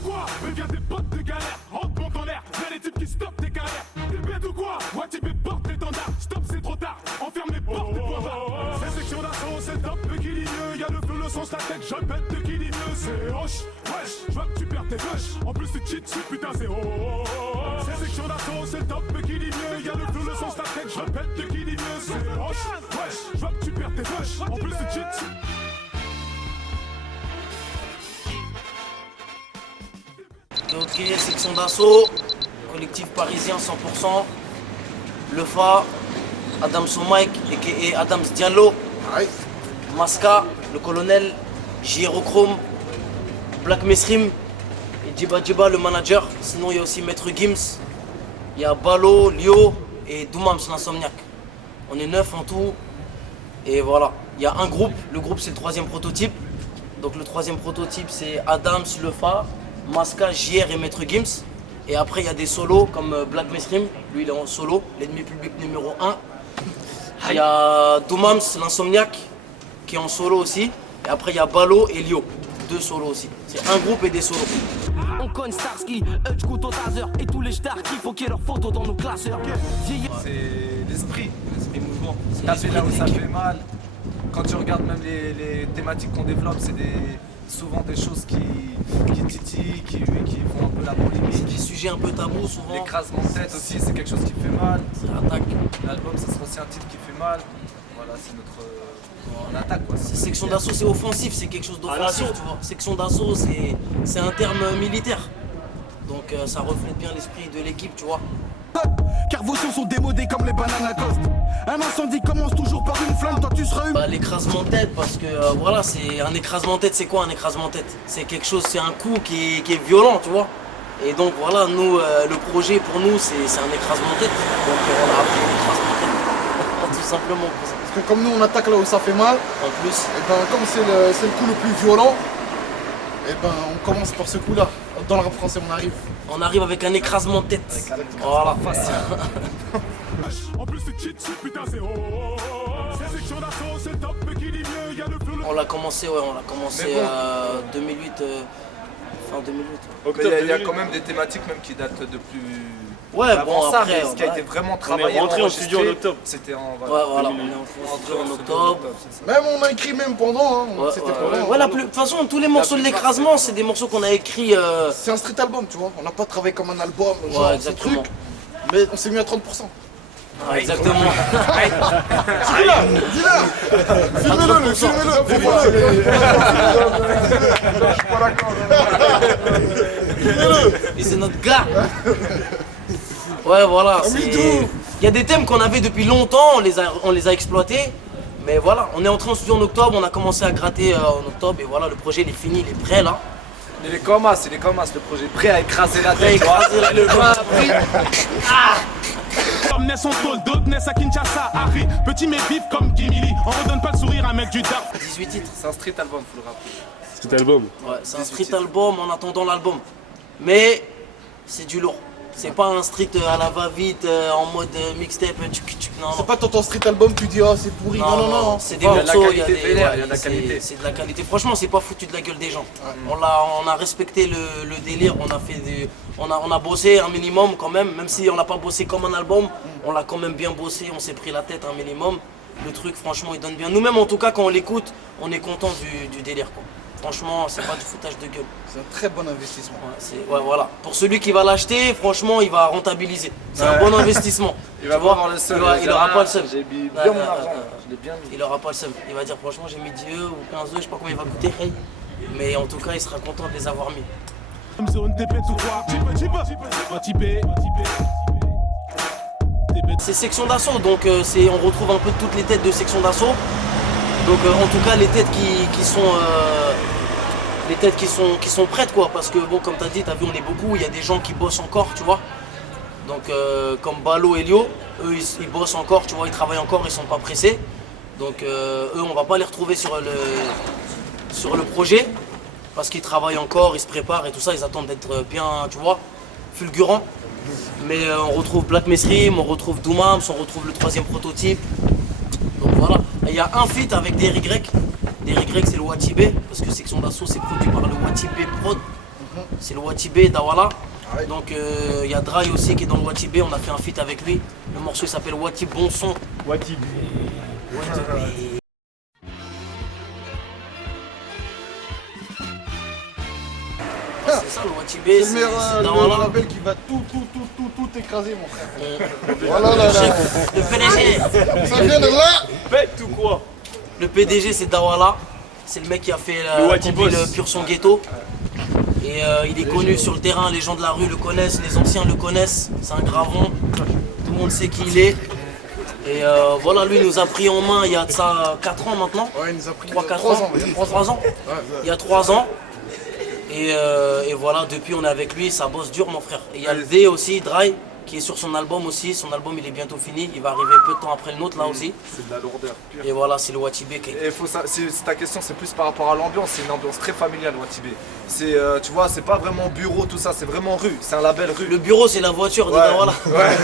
ou quoi? Mais viens des potes de galère, rentre monte en l'air, viens les types qui stoppent tes carrières. T'es bête ou quoi? Watibé porte l'étendard, stop c'est trop tard, enferme les portes des points bas. C'est section d'assaut, c'est top, mais qui dit mieux? Y'a le feu, le son, la tête, je répète de qui dit mieux. C'est hoche, wesh, je vois que tu perds tes bush. En plus c'est cheat, putain c'est C'est section d'assaut, c'est top, mais qui dit mieux? Y'a le feu, le son, la tête, je répète de qui dit mieux. C'est hoche, wesh, je vois que tu perds tes bush. En plus c'est cheat. Ok, section d'assaut, collectif parisien 100%, Le Fa, Adams Mike et Adams Diallo, Masca, le colonel, Gyrochrome, Black Mesrim et Djiba Djiba le manager. Sinon il y a aussi Maître Gims, il y a Balo, Lio et Doumams l'Insomniac. On est 9 en tout et voilà. Il y a un groupe, le groupe c'est le 3e prototype. Donc le 3e prototype c'est Adams, Le Fa, Masca, JR et Maître Gims. Et après il y a des solos comme Black Mesrim, lui il est en solo, l'ennemi public numéro 1. Il y a Doumams l'Insomniac qui est en solo aussi. Et après il y a Balo et Lio, 2 solos aussi. C'est un groupe et des solos. On connaît Starsky, Hutch, Couteau, Taser et tous les stars qui faut qu'il y ait leurs photos dans nos classeurs. C'est l'esprit mouvement. Taper là où ça fait mal. Quand tu regardes même les thématiques qu'on développe, c'est souvent des choses qui titillent, qui font un peu la polémique. C'est des sujets un peu tabous souvent. L'écrasement de tête aussi, c'est quelque chose qui fait mal. Ça attaque. L'album, ça sera aussi un titre qui fait mal. Voilà, c'est notre... on attaque quoi. Section d'assaut c'est offensif, c'est quelque chose d'offensif, tu vois. Section d'assaut c'est un terme militaire. Donc ça reflète bien l'esprit de l'équipe, tu vois. Car vos sons sont démodés comme les bananes à Lacoste. Un incendie commence toujours par une flamme, toi tu seras une. Bah, l'écrasement de tête, parce que voilà, c'est un écrasement de tête, c'est quoi un écrasement de tête? C'est quelque chose, c'est un coup qui est violent, tu vois. Et donc voilà, nous, le projet pour nous, c'est un écrasement de tête. Donc on a appris l'écrasement de tête, tout simplement pour ça. Parce que comme nous on attaque là où ça fait mal, En plus, et ben comme c'est le coup le plus violent, et ben on commence par ce coup là. Dans le rap français on arrive avec un écrasement de tête. Voilà, facile. En plus c'est cheat, putain c'est C'est section d'assaut, c'est top, mais qui dit mieux? Y'a le feu, le... On l'a commencé, ouais, on l'a commencé Mais bon. 2008, fin 2008. Mais il y a quand même des thématiques même qui datent de plus... Ouais, bon avant ça, après, mais ce qui a été vraiment On travaillé, est rentré en enregistré, studio en octobre. C'était en... ouais, voilà, on est en studio en octobre. Même on a écrit même pendant, hein. Ouais, C'était ouais, pendant. ouais, de toute façon, tous les morceaux de l'écrasement, c'est des morceaux qu'on a écrits. C'est un street album, tu vois. On n'a pas travaillé comme un album, genre ce exactement. truc. Mais on s'est mis à 30%. Exactement. Filmez-le, filmez-le. Et c'est notre gars. Ouais, voilà. Il y a des thèmes qu'on avait depuis longtemps, on les a exploités. Mais voilà, on est entré en studio en octobre, on a commencé à gratter en octobre. Et voilà, le projet il est fini, il est prêt là. Il est comme as, le projet prêt à écraser la Prêt à tête. tu vois. écraser le bras, prêt. Comme naissent en tôle, d'autres naissent à Kinshasa, Harry. Petit mais vif comme Kimili. On redonne pas le sourire à un mec du taf. 18 titres. C'est un street album, faut le rappeler. Cet album. Ouais, c'est un street album en attendant l'album. Mais c'est du lourd. C'est pas un street à la va-vite en mode mixtape. Non, C'est pas ton street album, tu dis ah c'est pourri. Non. C'est des Il y a de la morceaux, qualité vénère, il y a de la qualité. C'est de la qualité. Franchement, c'est pas foutu de la gueule des gens. On a respecté le délire, on a bossé un minimum quand même si on n'a pas bossé comme un album, on l'a quand même bien bossé, on s'est pris la tête un minimum. Le truc, franchement, il donne bien. Nous-mêmes, en tout cas, quand on l'écoute, on est content du délire, quoi. Franchement, c'est pas du foutage de gueule. C'est un très bon investissement. Ouais, voilà. Pour celui qui va l'acheter, franchement, il va rentabiliser. C'est un bon investissement. Il va Tu vois, avoir le seum. il aura pas le seum. J'ai mis Ouais, bien mon argent, je l'ai bien mis. Il aura pas le seum. Il va dire franchement j'ai mis 10 € ou 15 €, je sais pas combien il va coûter. Hey. Mais en tout cas il sera content de les avoir mis. Zone, t'es bête ou quoi? Watibé. C'est section d'assaut, donc on retrouve un peu toutes les têtes de section d'assaut. Donc en tout cas les têtes qui sont prêtes quoi, parce que bon comme t'as dit, t'as vu on est beaucoup, il y a des gens qui bossent encore, tu vois. Donc comme Balo et Lio, eux ils bossent encore, tu vois, ils travaillent encore, ils sont pas pressés. Donc eux on va pas les retrouver sur le projet, parce qu'ils travaillent encore, ils se préparent et tout ça, ils attendent d'être bien, tu vois, fulgurants. Mais on retrouve Black Mesrim, on retrouve Doumams, on retrouve le 3e prototype. Donc voilà, il y a un feat avec DRY. DRY c'est le Watibé, parce que section d'assaut c'est produit par le Watibé Prod. c'est le Watibé Dawala. Ouais. Donc il y a Dry aussi qui est dans le Watibé, on a fait un feat avec lui. Le morceau il s'appelle Wati Bon Son. Watibé. Watibé. C'est ça le Watibé, C'est le meilleur le Dawala. label qui va tout écraser, mon frère. Voilà, là, là. Le PDG, Ça vient de là. Pète ou quoi? le PDG c'est Dawala. C'est le mec qui a fait Le la Watibos. compile Pur Son Ghetto. Et il est connu sur le terrain, les gens de la rue le connaissent, les anciens le connaissent. C'est un gravon, tout le monde sait qui il est. Et voilà, lui il nous a pris en main il y a de ça 4 ans maintenant. Ouais, il nous a pris 3-4 3 ans. ans. Il y a 3 ans. 3 ans. Il y a 3 ans. Et voilà, depuis on est avec lui, ça bosse dur mon frère. Et il y a le V aussi, Dry, qui est sur son album aussi. Son album il est bientôt fini, il va arriver peu de temps après le nôtre là aussi. C'est de la lourdeur pure. Et voilà, c'est le Watibé qui est... Et si ta question c'est plus par rapport à l'ambiance, c'est une ambiance très familiale Watibé. C'est tu vois, c'est pas vraiment bureau tout ça, c'est vraiment rue, c'est un label rue. Le bureau c'est la voiture de Dawala. Ouais.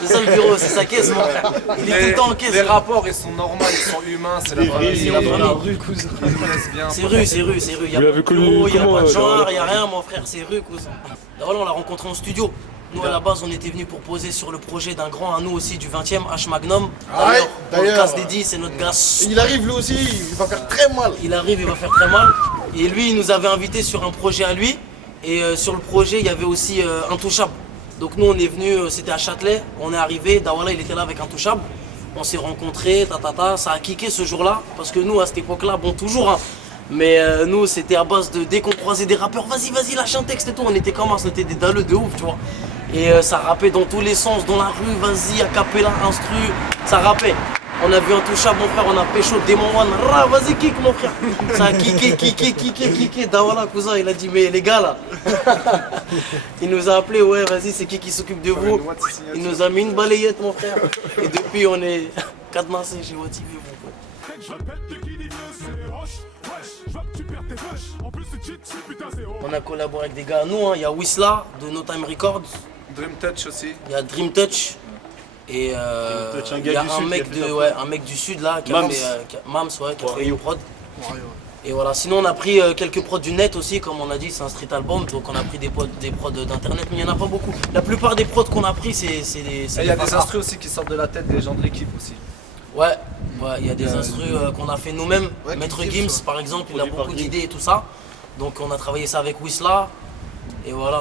C'est ça le bureau, c'est sa caisse mon frère. Il est tout le temps en caisse. Les rapports ils sont normaux, ils sont humains, c'est la famille. c'est la famille. rue, cousin. Ils nous laissent bien. C'est rue, c'est rue, c'est rue. Il n'y a Vous pas l'avez de connu bureau, il n'y a comment, pas de genre, Dawala il n'y a rien mon frère, c'est rue cousin. Dawala on l'a rencontré en studio. Nous à la base on était venus pour poser sur le projet d'un grand à nous aussi du 20e, H Magnum. Ah ouais, Dans le d'ailleurs. casse dédié, c'est notre gars. Il arrive lui aussi, il va faire très mal. Il arrive, il va faire très mal. Et lui, il nous avait invités sur un projet à lui. Et sur le projet, il y avait aussi Intouchable. Donc nous, on est venus, c'était à Châtelet. On est arrivé, Dawala, il était là avec Intouchable. On s'est rencontrés, ça a kické ce jour-là. Parce que nous, à cette époque-là, bon, toujours, hein. Mais nous, c'était à base de, dès qu'on croisait des rappeurs, vas-y, lâche un texte et tout. On était comme ça, on était des dalleux de ouf, tu vois. Et ça rappait dans tous les sens, dans la rue, vas-y, a cappella, instru, ça rappait. On a vu Intouchable, mon frère, on a pécho Démon One, vas-y, kick, mon frère. Ça a kické, Dawala, cousin, il a dit, mais les gars, là. Il nous a appelé, ouais, vas-y, c'est qui s'occupe de vous. Il nous a mis une balayette, mon frère. Et depuis, on est cadenassé chez Watibé, mon frère. Je répète, l'équilibre c'est roche. Wesh, je vois que tu perds tes vaches. En plus, c'est cheat, putain, c'est haut. On a collaboré avec des gars à nous, hein. Il y a Wisla de No Time Records, Dream Touch aussi. il y a Dream Touch. Et Touch, un il gars y a du un Sud mec qui a fait un mec du sud là qui a Mams. fait Mams, ouais, qui a fait une prod. Ouais. Et voilà, sinon on a pris quelques prods du net aussi, comme on a dit, c'est un street album, donc on a pris des prods d'internet, mais il n'y en a pas beaucoup. La plupart des prods qu'on a pris, c'est des. Et il y a des instrus aussi qui sortent de la tête des gens de l'équipe aussi. Ouais, il y a des instrus qu'on a fait nous-mêmes. Ouais, Maître qui kiffent, Gims ça. par exemple, il a Produit par beaucoup Gims. d'idées et tout ça. Donc on a travaillé ça avec Wisla. Et voilà,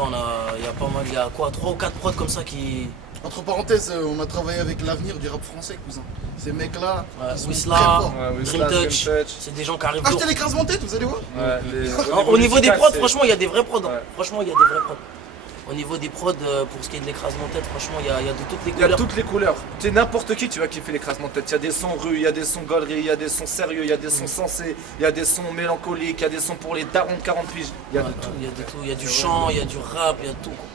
il y a pas mal, il y a quoi, 3 ou 4 prods comme ça qui. Entre parenthèses, on a travaillé avec l'avenir du rap français, cousin. Ces mecs-là, ils sont Wisla, très forts. Ouais, Dream Wisla, Touch, Dream Touch. c'est des gens qui arrivent lourd. Achetez l'écrasement tête, vous allez voir. Non, au niveau des musical, prods, c'est- franchement, il y a des vrais prods. hein. Ouais. Franchement, il y a des vrais prods. Au niveau des prods, pour ce qui est de l'écrasement tête, franchement, il y a de toutes les Il y a couleurs. toutes les couleurs. Tu sais, n'importe qui, tu vas kiffer l'écrasement de tête. Il y a des sons rue, il y a des sons gaulerie, il y a des sons sérieux, il y a des sons sensés, il y a des sons mélancoliques, il y a des sons pour les darons de 40 piges. Il y a de tout. Il y a de tout. Il y a du chant, il y a du rap, il y a tout. quoi.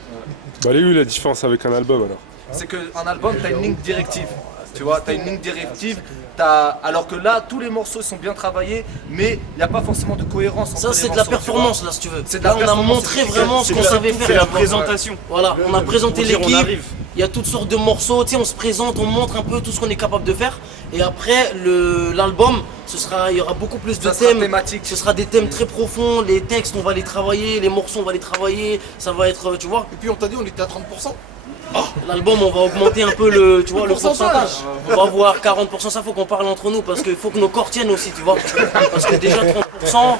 Bah, elle est où la différence avec un album alors? C'est qu'un album, t'as une ligne directive. Tu vois, t'as une ligne directive. Alors que là, tous les morceaux sont bien travaillés, mais il n'y a pas forcément de cohérence entre Ça, les c'est de la morceaux, tu performance, là, si tu veux. C'est de la Là, on a performance, montré c'est- vraiment ce qu'on savait faire. C'est la tu vois. présentation. Voilà, on a présenté Pour dire, on l'équipe. arrive. Il y a toutes sortes de morceaux, tu sais, on se présente, on montre un peu tout ce qu'on est capable de faire. Et après, l'album, il y aura beaucoup plus de Ça sera thèmes. thématique. Ce sera des thèmes très profonds. Les textes, on va les travailler. Les morceaux, on va les travailler. Ça va être, tu vois. Et puis on t'a dit on était à 30%. L'album, on va augmenter un peu le pourcentage. pourcentage. On va voir 40%, ça faut qu'on parle entre nous parce qu'il faut que nos corps tiennent aussi, tu vois. Parce que déjà 30%,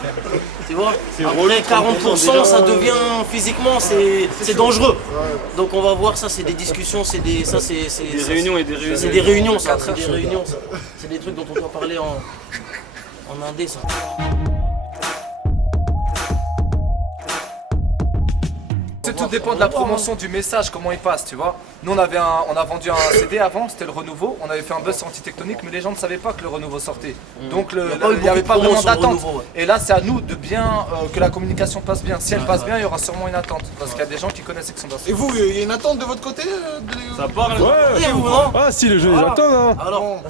tu vois. Après 40%, ça devient physiquement, c'est dangereux. Donc on va voir ça, c'est des discussions, c'est des réunions et des réunions. C'est des réunions, ça, c'est des réunions, ça. C'est des trucs dont on doit parler en indé, ça. Tout dépend de la promotion du message, comment il passe, tu vois. Nous, on a vendu un CD avant, c'était le Renouveau. On avait fait un buzz sur Antitectonique, mais les gens ne savaient pas que le Renouveau sortait. Donc, Il y a pas eu il n'y avait beaucoup de pas promo vraiment sur le d'attente. Renouveau, ouais. Et là, c'est à nous de bien que la communication passe bien. Si elle passe bien, il y aura sûrement une attente. Parce qu'il y a des gens qui connaissent Section d'Assaut. Et vous, il y a une attente de votre côté Ça parle. Et vous, non Ah si, les jeunes ils attendent hein. Alors,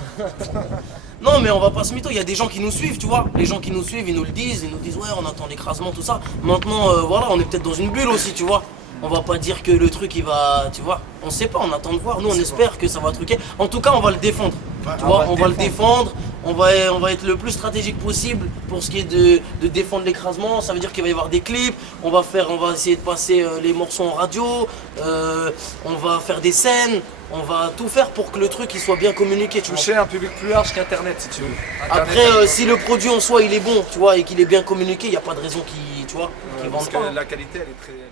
non mais on va pas se mytho, il y a des gens qui nous suivent, tu vois. Les gens qui nous suivent, ils nous le disent, ils nous disent ouais on attend l'écrasement, tout ça. Maintenant, voilà, on est peut-être dans une bulle aussi, tu vois. On va pas dire que le truc il va, tu vois. On sait pas, on attend de voir. Nous on espère que ça va truquer. En tout cas, on va le défendre. Tu vois, on va le défendre. on va être le plus stratégique possible pour ce qui est de défendre l'écrasement. Ça veut dire qu'il va y avoir des clips, on va essayer de passer les morceaux en radio, on va faire des scènes, on va tout faire pour que le truc il soit bien communiqué. Tu vois. Toucher un public plus large qu'Internet si tu veux. Après, si le produit en soi il est bon, tu vois, et qu'il est bien communiqué, il n'y a pas de raison qu'il Parce vende que pas. la qualité elle est très bonne.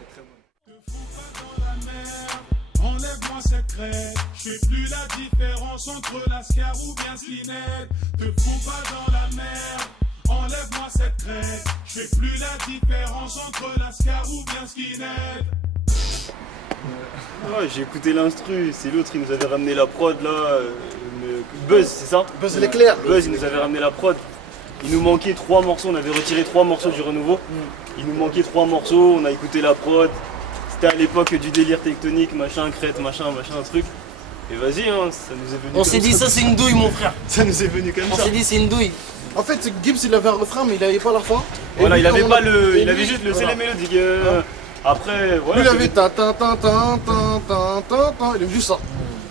Enlève-moi cette crête, je fais plus la différence entre lascar ou bien skinhead. Te fous pas dans la merde, enlève-moi cette crête, je fais plus la différence entre lascar ou bien skinhead. Ouais, j'ai écouté l'instru, c'est l'autre, il nous avait ramené la prod là. Buzz, c'est ça? Buzz l'éclair. Buzz, il nous avait ramené la prod. Il nous manquait 3 morceaux, on avait retiré 3 morceaux du renouveau. Il nous manquait 3 morceaux, on a écouté la prod. C'était à l'époque du délire tectonique, machin, crête, machin, truc. Et vas-y, hein, ça nous est venu. On s'est dit ça c'est une douille mon frère. Ça nous est venu comme On ça. s'est dit c'est une douille. En fait, Gibbs il avait un refrain, mais il avait pas la fin. Et Voilà, lui, il avait quand pas on a- le. et Il avait lui, juste le voilà. c'est les mélodies. Après, voilà. Lui il avait ta ta ta ta ta ta ta ta, il avait juste ça.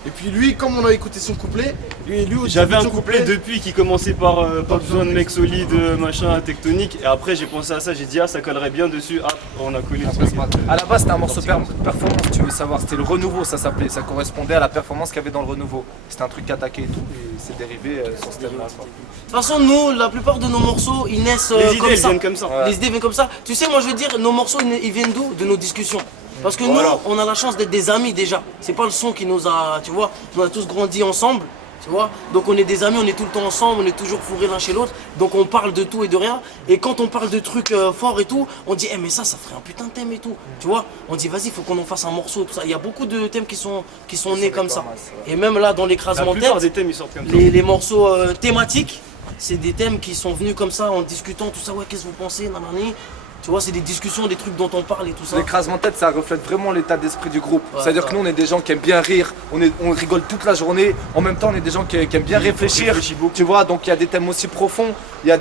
Et puis lui, comme on a écouté son couplet, lui au J'avais début de un son couplet depuis qui commençait par pas besoin de mec solide, machin, tectonique. Et après, j'ai pensé à ça, j'ai dit, ah, ça collerait bien dessus. Ah, on a collé le truc. À la base, c'était un morceau performance, tu veux savoir. C'était le renouveau, ça s'appelait. Ça correspondait à la performance qu'il y avait dans le renouveau. C'était un truc attaqué et tout. Et c'est dérivé sur ce thème-là. De toute façon, nous, la plupart de nos morceaux, ils naissent Les idées, comme elles ça. viennent comme ça. Ouais. Les idées viennent comme ça. Tu sais, moi, je veux dire, nos morceaux, ils viennent d'où? De nos discussions. Parce que Voilà. nous, on a la chance d'être des amis déjà. C'est pas le son qui nous a, tu vois, on a tous grandi ensemble, tu vois. Donc on est des amis, on est tout le temps ensemble, on est toujours fourrés l'un chez l'autre. Donc on parle de tout et de rien. Et quand on parle de trucs forts et tout, on dit, mais ça ferait un putain de thème et tout. Tu vois, on dit, vas-y, faut qu'on en fasse un morceau et tout ça. Il y a beaucoup de thèmes qui sont nés comme ça. Et même là, dans La l'écrasement plupart tête, des thèmes, ils sortent comme ça. les morceaux thématiques, c'est des thèmes qui sont venus comme ça en discutant, tout ça, ouais, qu'est-ce que vous pensez, nanani. Tu vois, c'est des discussions, des trucs dont on parle et tout ça. L'écrasement de tête, ça reflète vraiment l'état d'esprit du groupe. Ouais, C'est-à-dire ouais. que nous, on est des gens qui aiment bien rire, on rigole toute la journée. En même temps, on est des gens qui aiment bien réfléchir. réfléchit beaucoup. Tu vois, donc il y a des thèmes aussi profonds, il y a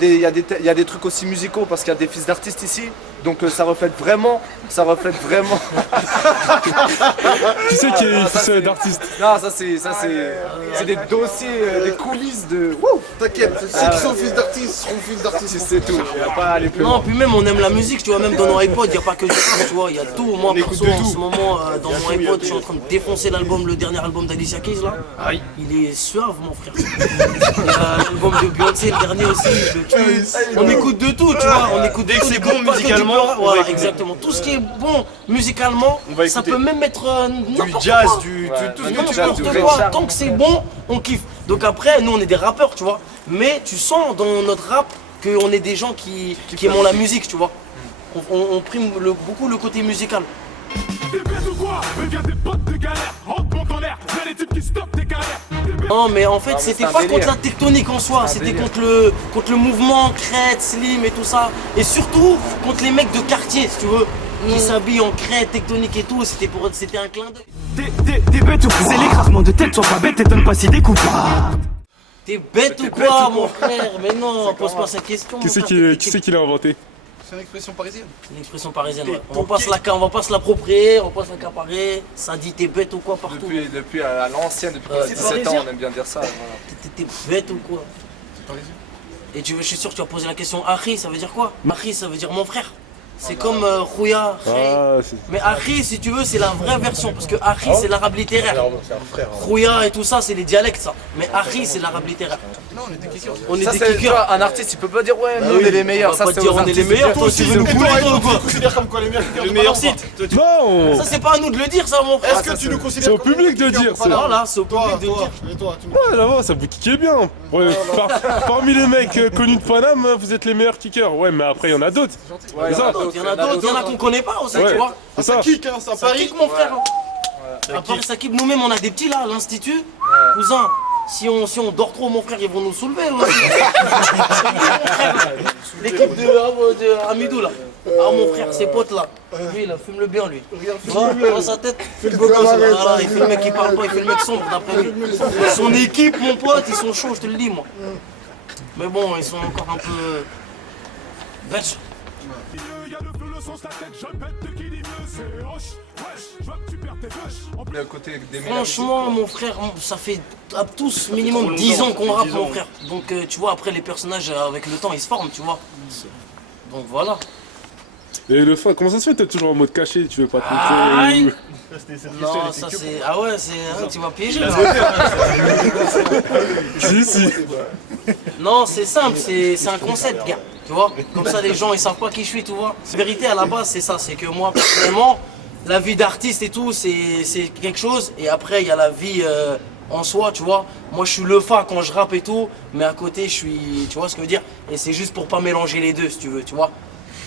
des trucs aussi musicaux parce qu'il y a des fils d'artistes ici. Donc ça reflète vraiment. Tu sais qui est ça, fils d'artiste. Non, ça c'est des dossiers, des coulisses de. Wouh, T'inquiète, ceux qui sont fils d'artistes seront fils d'artistes. c'est tout. Il n'y a pas à aller plus Non, loin. puis même on aime la musique, tu vois, même dans nos iPods, il n'y a pas que du rap, tu vois, il y a tout. Moi, On écoute perso, de en tout. ce moment, dans y a mon tout, il y a iPod, tout. je suis en train de défoncer le dernier album d'Alicia Keys, là. Aïe. Il est suave, mon frère. Il y a l'album de Beyoncé, le dernier aussi, je le tue. On écoute de tout, tu vois, on écoute de Dès que tout. c'est on écoute bon pas que du musicalement, peur. on va Voilà, écouter. exactement. Tout ce qui est bon musicalement, On va ça écouter. peut même être Du n'importe jazz, quoi. tout ce que tu N'importe veux. N'importe quoi, tant que c'est bon, on kiffe. Donc après, nous on est des rappeurs, tu vois. Mais tu sens dans notre rap qu'on est des gens qui aiment la musique, tu vois. On prime beaucoup le côté musical. T'es bête ou quoi? Reviens des potes de galère, rentre en l'air, y'a les types qui stoppent tes carrières. Non mais en fait mais c'était c'est un pas délire. contre la tectonique en soi, C'est un c'était délire. contre le mouvement, crête, slim et tout ça. Et surtout contre les mecs de quartier, si tu veux, qui s'habillent en crête, tectonique et tout, c'était un clin d'œil. T'es bête ou quoi? C'est l'écrasement de tête, sois pas bête, t'étonnes pas si des coups. T'es bête ou quoi mon frère? Mais non, pose pas cette question. Qui mon c'est frère, qui l'a inventé? C'est une expression parisienne. C'est une expression parisienne, ouais. On va pas se l'approprier, on va pas se l'accaparer. Ça dit t'es bête ou quoi partout. Depuis à l'ancienne, depuis Ouais, 17 ans, parisien. on aime bien dire ça. Voilà. T'es bête ou quoi? Et je suis sûr que tu vas poser la question Akhi, ça veut dire quoi? Akhi, ça veut dire mon frère. C'est comme Khouya, Khay. Ah, c'est... Mais Akhi, si tu veux, c'est la vraie version. Parce que Akhi, c'est l'arabe littéraire. C'est un frère. Khouya et tout ça, c'est les dialectes, ça. Mais Akhi, c'est l'arabe littéraire. Non, on est des kickers. On est Ça, des c'est tu kickers. vois, un artiste, il peut pas dire ouais, nous on est les meilleurs. On Ça, va pas c'est dire aux on est les artistes. meilleurs, toi aussi, tu veux nous couler, toi ou quoi? considères comme quoi les meilleurs kickers Le de meilleur Paname, site. Toi, tu- Non! Ça, c'est pas à nous de le dire, ça, mon frère. Est-ce que tu nous considères C'est au comme public les de kickers dire, de ça. Paname? Voilà, c'est au public Toi, de le toi, dire. et toi, tu nous Ouais, là-bas, ça vous kickez bien. Ouais, parmi les mecs connus de Paname, vous êtes les meilleurs kickers. Ouais, mais après, il y en a d'autres. Ouais, C'est ça. Il y en a d'autres, il y en a qu'on connaît pas aussi, Ouais. tu vois. C'est ça. kick, hein, ça Ça parie. kick, mon frère. À part ça kick, nous-mêmes, on a des petits là à l'institut. Cousin, si on dort trop, mon frère, ils vont nous soulever. L'équipe de Amidou là. Ah, mon frère, ses potes là. Lui, là, fume-le bien, lui. Dans sa tête. le Beau bien, gosse, arrête, voilà, il fait le mec qui parle pas, il fait le mec sombre d'après lui. Son équipe, mon pote, ils sont chauds, je te le dis, moi. Mais bon, ils sont encore un peu. Bêches. Y'a le feu, le sens, la tête, je pète qui dit mieux, c'est hoche. Wesh, je vois que tu perds tes On est à côté des meilleurs Franchement, mon frère, ça fait à tous minimum Trop 10 ans longtemps, qu'on rappe, 10 mon ans. frère. Donc, tu vois, après, les personnages, avec le temps, ils se forment, tu vois. Donc, voilà. Et le fa, comment ça se fait? T'es toujours en mode caché, tu veux pas te Aïe. montrer? Non, ça c'est. Ah ouais, c'est. hein, tu m'as piégé là. Si, si. Non, c'est simple, c'est un concept, gars. Tu vois, comme ça les gens ils savent pas qui je suis, tu vois. La vérité à la base, c'est ça, c'est que moi personnellement, la vie d'artiste et tout, c'est quelque chose. Et après, il y a la vie en soi, tu vois. Moi, je suis le fa quand je rappe et tout, mais à côté, je suis. Tu vois ce que je veux dire? Et c'est juste pour pas mélanger les deux, si tu veux, tu vois.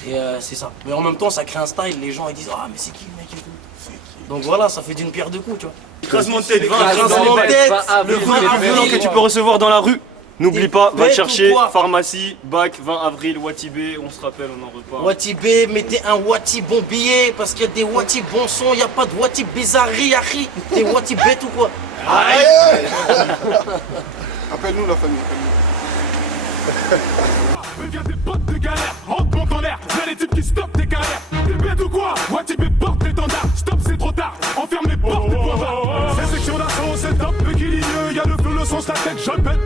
Et c'est ça. Mais en même temps, ça crée un style. Les gens ils disent ah mais c'est qui le mec et tout. Donc voilà, ça fait d'une pierre deux coups, tu vois. Écrasement de tête, Écrasement de tête, le 20 numéros que avril. tu peux recevoir dans la rue. N'oublie T'es pas, va bête chercher ou quoi? pharmacie, bac, 20 avril, Watibé, on se rappelle, on en reparle. Watibé, mettez un Wati bon billet parce qu'il y a des Wati bon son, il n'y a pas de Wati bizarrerie, Harry. T'es Wati bête ou quoi? Appelle-nous la famille. Mais viens des potes de galère, rentre monte en l'air, viens les types qui stoppent tes carrières. T'es bête ou quoi? Watibé porte l'étendard, stop c'est trop tard, enferme les portes des poivrards. C'est section d'assaut, c'est top, qui ligne, y'a le feu, le son, la tête, je pète